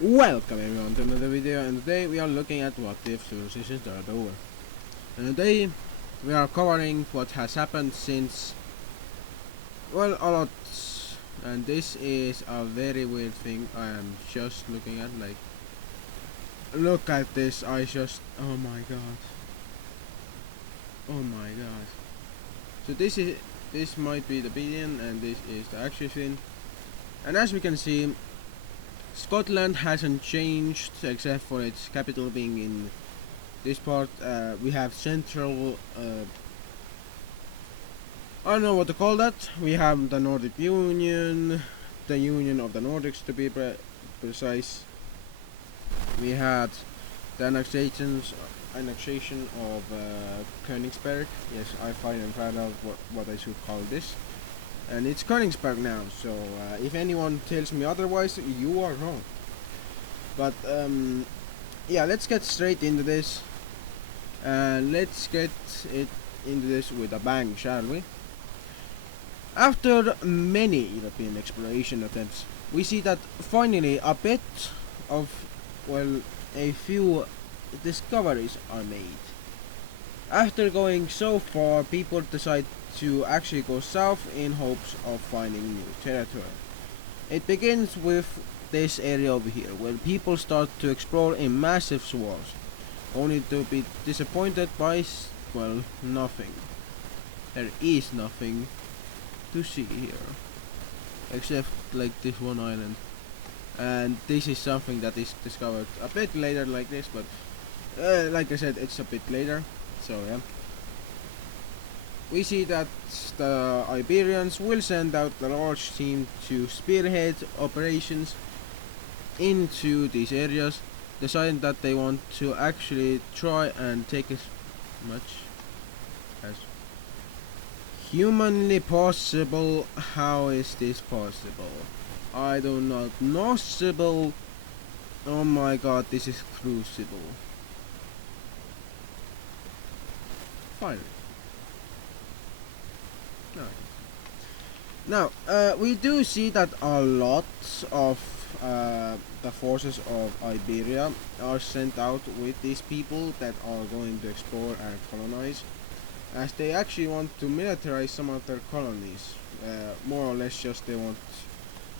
Welcome everyone to another video, and today we are looking at what if Civilization started over. And today we are covering what has happened since, well, a lot. And this is a very weird thing I am just looking at, like, look at this, oh my god. Oh my god. So this might be the beginning, and this is the actual thing. And as we can see, Scotland hasn't changed except for its capital being in this part. We have central, I don't know what to call that. We have the Nordic Union, the Union of the Nordics to be precise. We had the annexation of Königsberg. Yes, I find I'm proud of what I should call this. And it's Königsberg now, so if anyone tells me otherwise, you are wrong. But yeah, let's get straight into this. And let's get it into this with a bang, shall we? After many European exploration attempts, we see that finally a bit of, well, a few discoveries are made. After going so far, people decide to actually go south in hopes of finding new territory. It begins with this area over here, where people start to explore in massive swaths, only to be disappointed by, well, nothing. There is nothing to see here, except like this one island. And this is something that is discovered a bit later like this, but like I said, it's a bit later, so yeah. We see that the Iberians will send out a large team to spearhead operations into these areas, deciding that they want to actually try and take as much as humanly possible. How is this possible? I do not know. Sibyl. Oh my god, this is crucible. Finally. Now, we do see that a lot of the forces of Iberia are sent out with these people that are going to explore and colonize, as they actually want to militarize some of their colonies. More or less just they want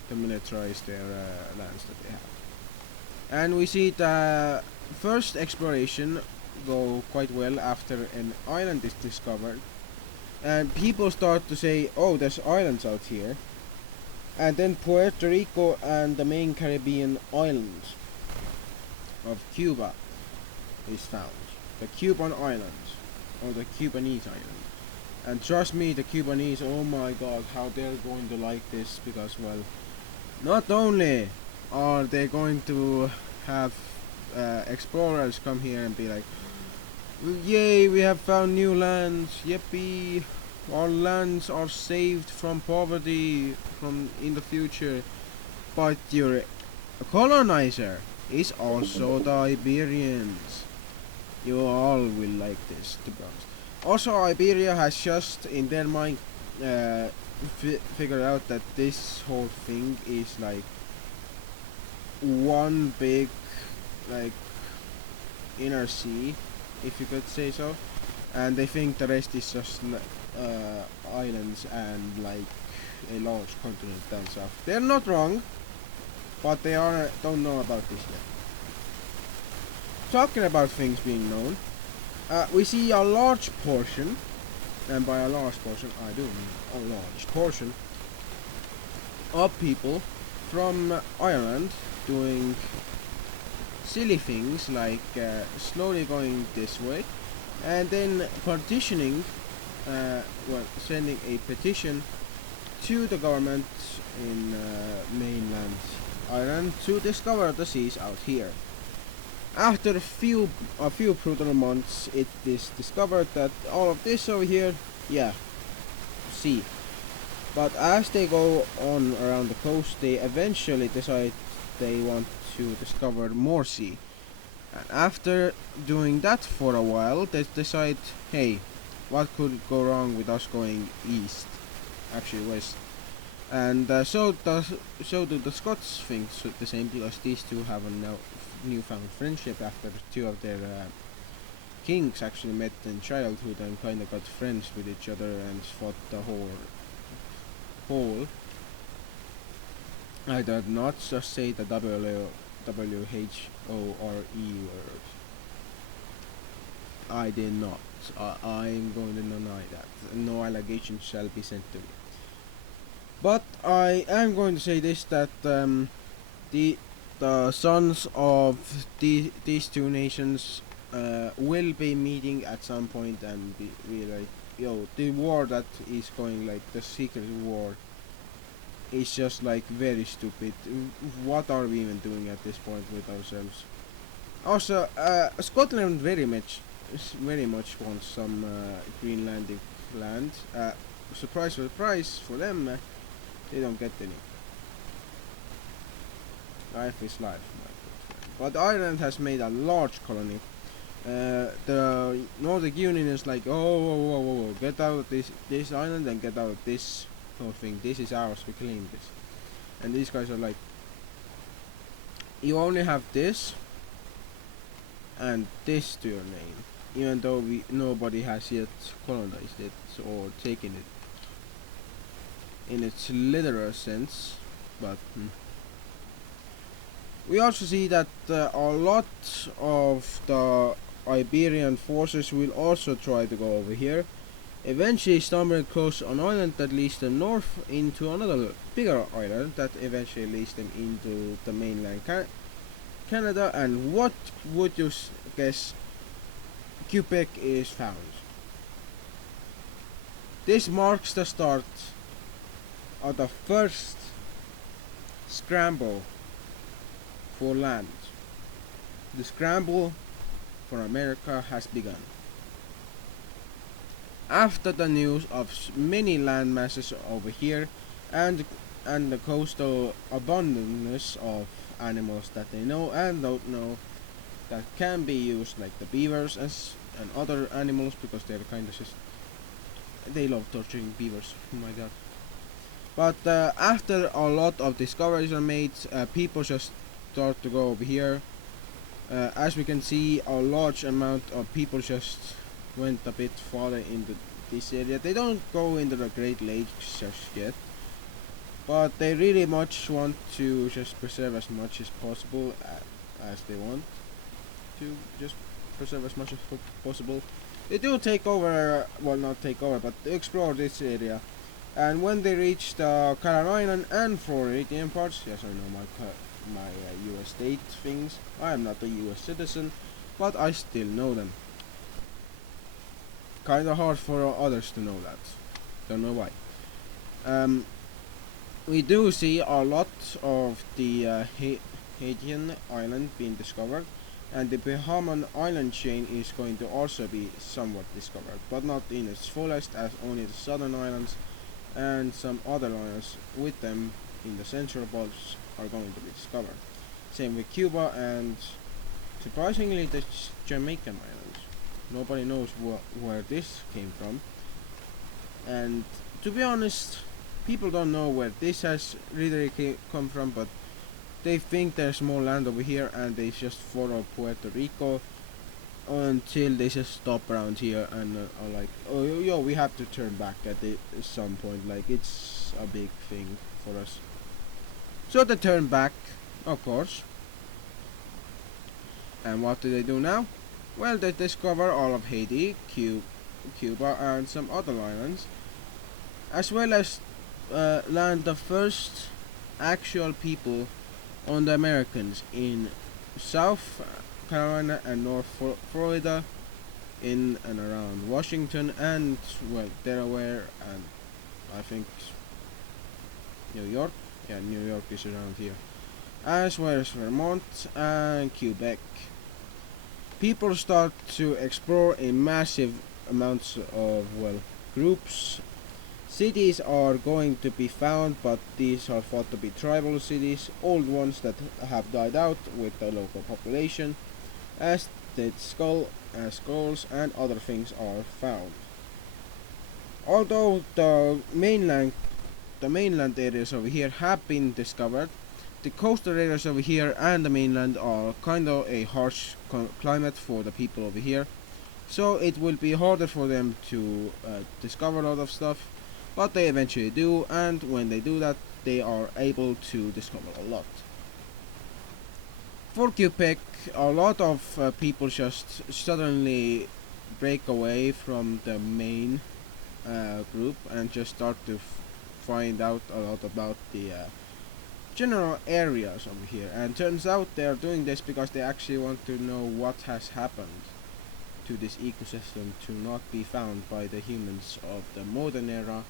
to militarize their lands that they have. And we see the first exploration go quite well after an island is discovered. And people start to say, oh, there's islands out here. And then Puerto Rico and the main Caribbean island of Cuba is found. The Cuban Islands, or the Cubanese Island. And trust me, the Cubanese, oh my god, how they're going to like this, because, well, not only are they going to have explorers come here and be like, yay, we have found new lands, yippee, our lands are saved from poverty from in the future. But your colonizer is also the Iberians. You all will like this, to be honest. Also, Iberia has just in their mind figured out that this whole thing is like one big, like, inner sea, if you could say so, and they think the rest is just islands and like a large continent down south. They're not wrong, but they don't know about this yet. Talking about things being known, we see a large portion, and by a large portion I do mean a large portion, of people from Ireland doing silly things like slowly going this way and then partitioning, well, sending a petition to the government in mainland Ireland to discover the seas out here. After a few brutal months, it is discovered that all of this over here, yeah, sea. But as they go on around the coast, they eventually decide they want to discover more sea. And after doing that for a while, they decide, hey, what could go wrong with us going east? Actually west. and so do the Scots think the same, because these two have a newfound friendship after two of their kings actually met in childhood and kind of got friends with each other and fought the whole. I did not just say the WHORE word. I did not. I'm going to deny that. No allegation shall be sent to me. But I am going to say this, that the sons of these two nations will be meeting at some point and be like, yo, the war that is going, like the secret war, is just like very stupid. What are we even doing at this point with ourselves? Also, Scotland very much wants some Greenlandic land. Surprise, surprise for them, they don't get any. Life is life, my good friend. But Ireland has made a large colony. The Nordic Union is like, oh, whoa, get out of this island and get out of this whole thing. This is ours. We claim this. And these guys are like, you only have this and this to your name, even though nobody has yet colonized it or taken it in its literal sense. But we also see that a lot of the Iberian forces will also try to go over here, eventually stumbling across an island that leads them north into another bigger island that eventually leads them into the mainland Canada. And what would you guess Quebec is found? This marks the start of the first scramble for land. The scramble for America has begun. After the news of many land masses over here and the coastal abundance of animals that they know and don't know that can be used, like the beavers and other animals, because they're kind of just, they love torturing beavers. Oh my god. But after a lot of discoveries are made, people just start to go over here. As we can see, a large amount of people just went a bit farther into this area. They don't go into the Great Lakes just yet, but they really much want to just preserve as much as possible, as they want to just preserve as much as possible. They do take over, well, not take over, but explore this area. And when they reach the Carolina and Floridian parts, yes, I know my US state things. I am not a US citizen, but I still know them. Kinda hard for others to know that. Don't know why. We do see a lot of the Haitian island being discovered, and the Bahamian island chain is going to also be somewhat discovered, but not in its fullest, as only the southern islands and some other islands with them in the central parts are going to be discovered. Same with Cuba and, surprisingly, the Jamaican islands. Nobody knows where this came from, and to be honest, people don't know where this has really come from, but they think there's more land over here and they just follow Puerto Rico until they just stop around here and are like, oh yo, we have to turn back at some point, like it's a big thing for us. So they turn back, of course. And what do they do now? Well, they discover all of Haiti, Cuba and some other islands, as well as land the first actual people on the Americans in South Carolina and North Florida, in and around Washington and, well, Delaware and I think New York. Yeah, New York is around here, as well as Vermont and Quebec. People start to explore in massive amounts of, well, groups. Cities are going to be found, but these are thought to be tribal cities, old ones that have died out with the local population, as did skulls and other things are found. Although the mainland the mainland areas over here have been discovered. The coastal areas over here and the mainland are kind of a harsh climate for the people over here, so it will be harder for them to discover a lot of stuff, but they eventually do, and when they do that, they are able to discover a lot. For QPEC, a lot of people just suddenly break away from the main group and just start to find out a lot about the general areas over here. And turns out they are doing this because they actually want to know what has happened to this ecosystem to not be found by the humans of the modern era.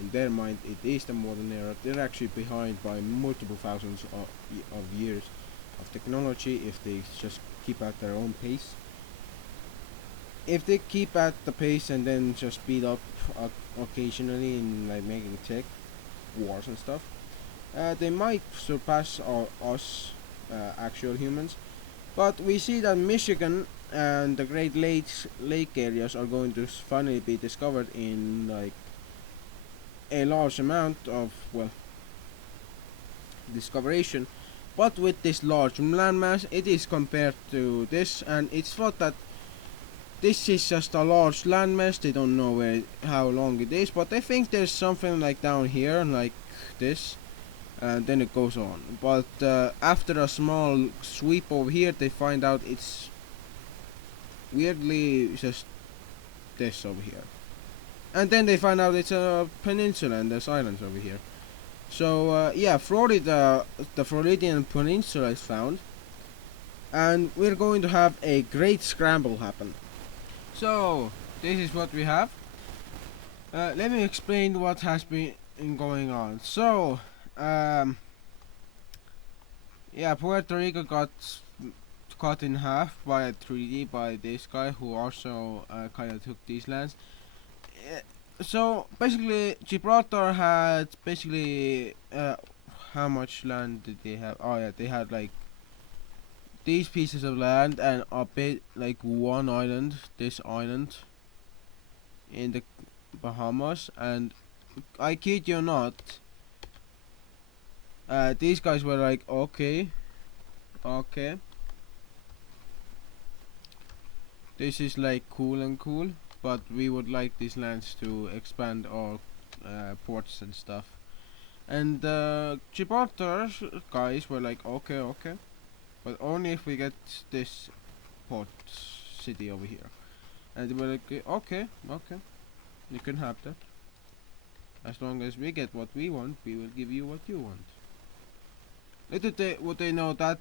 In their mind, it is the modern era. They're actually behind by multiple thousands of years of technology if they just keep at their own pace. If they keep at the pace and then just speed up occasionally in like making tech wars and stuff, they might surpass us actual humans. But we see that Michigan and the Great Lakes lake areas are going to finally be discovered in like a large amount of, well, discoveration. But with this large landmass, it is compared to this, and it's thought that this is just a large landmass. They don't know how long it is, but they think there's something like down here, like this, and then it goes on. But after a small sweep over here, they find out it's weirdly just this over here, and then they find out it's a peninsula and there's islands over here. So yeah, Florida, the Floridian Peninsula is found, and we're going to have a great scramble happen. So this is what we have. Let me explain what has been going on. So yeah, Puerto Rico got cut in half by a treaty by this guy who also kind of took these lands. So basically, Gibraltar had basically how much land did they have? Oh yeah, they had like these pieces of land and a bit like one island, this island in the Bahamas, and I kid you not, these guys were like, okay, this is like cool, but we would like these lands to expand our ports and stuff. And the Gibraltar guys were like, okay, but only if we get this port city over here. And they were like, okay, you can have that. As long as we get what we want, we will give you what you want. Little would they know that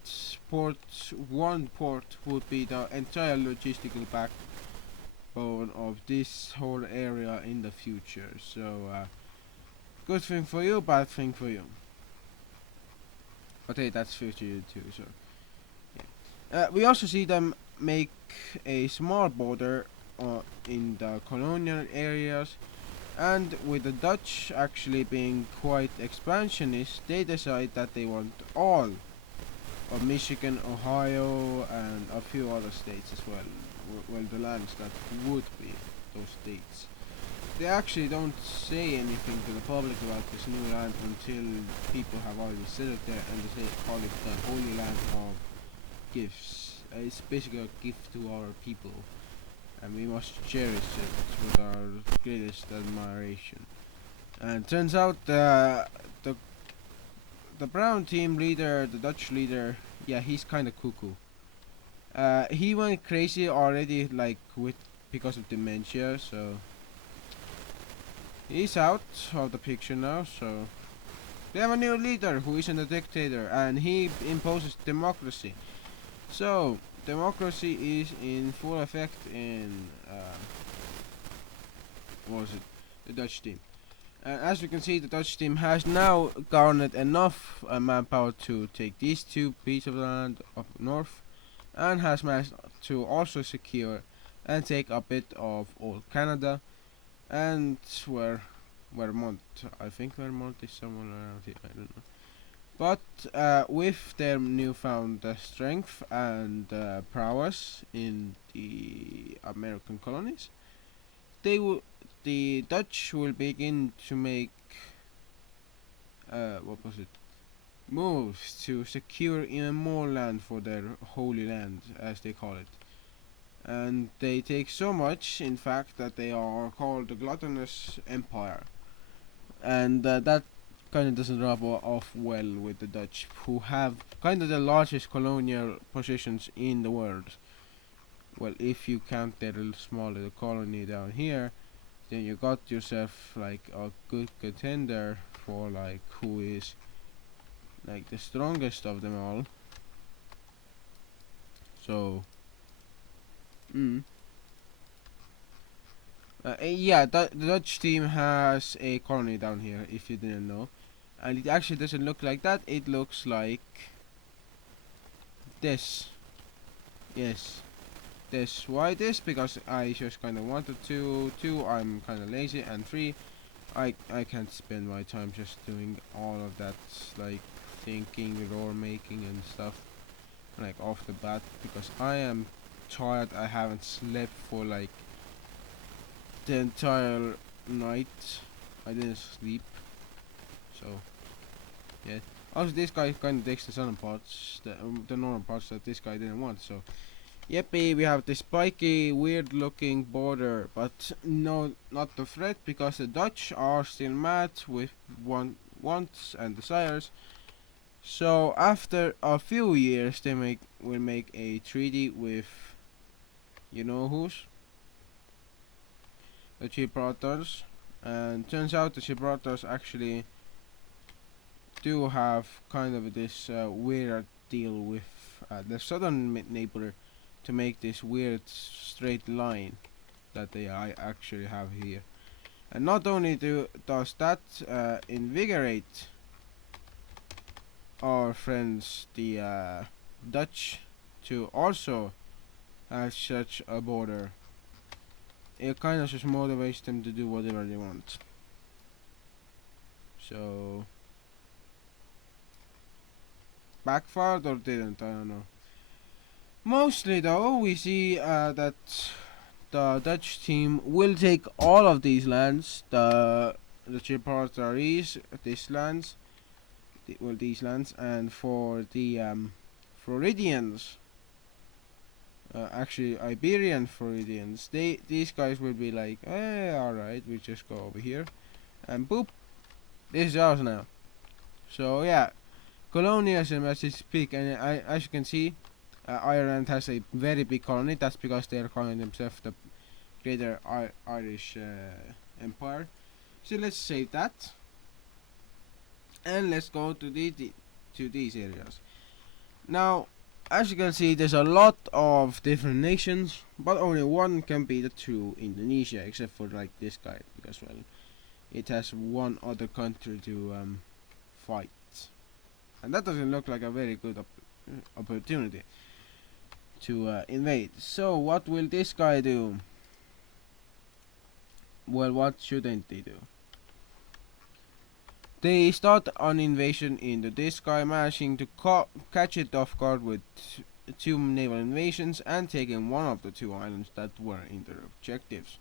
one port would be the entire logistical backbone of this whole area in the future. So, good thing for you, bad thing for you. But hey, that's future you too, so yeah. We also see them make a small border in the colonial areas, and with the Dutch actually being quite expansionist, they decide that they want all of Michigan, Ohio, and a few other states as well. Well, the lands that would be those states. They actually don't say anything to the public about this new land until people have already settled there, and they call it the Holy Land of Gifts. It's basically a gift to our people, and we must cherish it with our greatest admiration. And turns out the brown team leader, the Dutch leader, yeah, he's kind of cuckoo. He went crazy already, like with because of dementia, so he's out of the picture now. So they have a new leader who isn't a dictator, and he imposes democracy. So democracy is in full effect in what was it? The Dutch team. As you can see, the Dutch team has now garnered enough manpower to take these two pieces of land up north, and has managed to also secure and take a bit of old Canada, and Vermont. I think Vermont is somewhere around here. I don't know. But with their newfound strength and prowess in the American colonies, the Dutch will begin to make what was it? Moves to secure even more land for their holy land, as they call it. And they take so much, in fact, that they are called the Gluttonous Empire. And that kind of doesn't rub off well with the Dutch, who have kind of the largest colonial positions in the world. Well, if you count their little small little colony down here, then you got yourself like a good contender for like who is like the strongest of them all. So, mm. Yeah, the Dutch team has a colony down here, if you didn't know. And it actually doesn't look like that, it looks like this. Yes, this. Why this? Because I just kind of wanted to. Two, I'm kind of lazy. And three, I can't spend my time just doing all of that, like thinking, lore making and stuff, like off the bat, because I am tired. I haven't slept for like the entire night. I didn't sleep, so yeah. Also, this guy kind of takes the southern parts, the northern parts that this guy didn't want. So, yippee, we have the spiky, weird-looking border, but no, not the threat, because the Dutch are still mad with wants and desires. So after a few years, they will make a treaty with, you know who's, the Gibraltars, and turns out the Gibraltars actually do have kind of this weird deal with the southern neighbor to make this weird straight line that they actually have here. And not only does that invigorate our friends the Dutch to also have such a border, it kind of just motivates them to do whatever they want. So, backfired or didn't, I don't know. Mostly though, we see that the Dutch team will take all of these lands, the Gibraltarese, these lands, these lands, and for the Floridians, actually Iberian Floridians, these guys will be like, alright, we just go over here, and boop, this is ours now. So yeah, colonialism as they speak, and as you can see, Ireland has a very big colony. That's because they are calling themselves the Greater Irish Empire. So let's save that, and let's go to these areas. Now, as you can see, there's a lot of different nations, but only one can be the true Indonesia, except for like this guy, because well, it has one other country to fight, and that doesn't look like a very good opportunity to invade. So what will this guy do? Well, what shouldn't they do? They start an invasion into this guy, managing to catch it off guard with two naval invasions and taking one of the two islands that were in their objectives.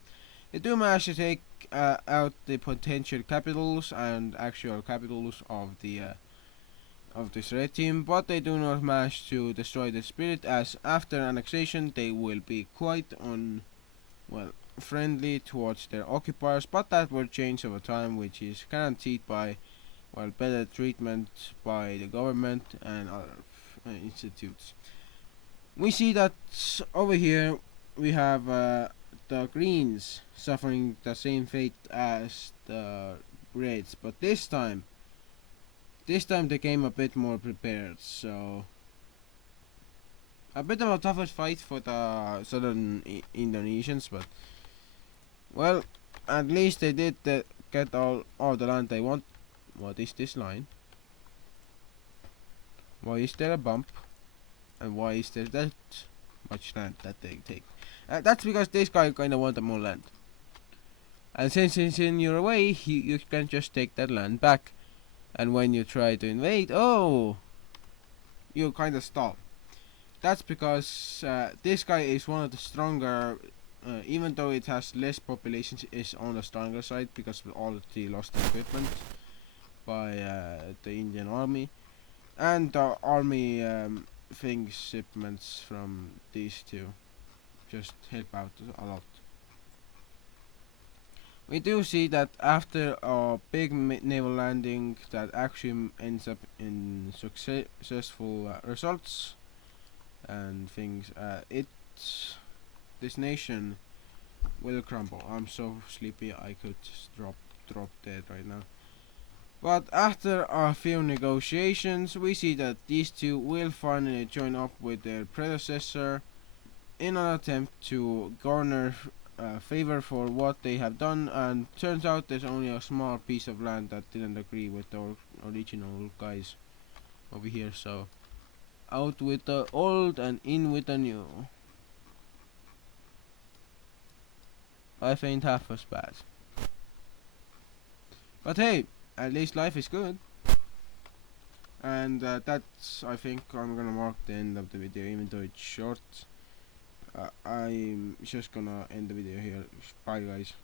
They do manage to take out the potential capitals and actual capitals of this red team, but they do not manage to destroy the spirit, as after annexation they will be quite friendly towards their occupiers, but that will change over time, which is guaranteed by better treatment by the government and other institutes. We see that over here we have the Greens suffering the same fate as the Reds, but this time they came a bit more prepared, so a bit of a tougher fight for the southern Indonesians, but well, at least they did get all the land they want. What is this line? Why is there a bump? And why is there that much land that they take? That's because this guy kinda wanted more land. And since it's in your way, you can just take that land back. And when you try to invade, you kinda stop. That's because this guy is one of the stronger, even though it has less population, is on the stronger side because of all of the lost equipment. by the Indian army, and the army thinks shipments from these two just help out a lot. We do see that after a big naval landing that actually ends up in successful results and things, this nation will crumble. I'm so sleepy I could just drop dead right now. But after a few negotiations, we see that these two will finally join up with their predecessor in an attempt to garner favor for what they have done, and turns out there's only a small piece of land that didn't agree with the original guys over here, so out with the old and in with the new. Life ain't half as bad. But hey, at least life is good. And that's, I think, I'm gonna mark the end of the video, even though it's short. I'm just gonna end the video here. Bye guys.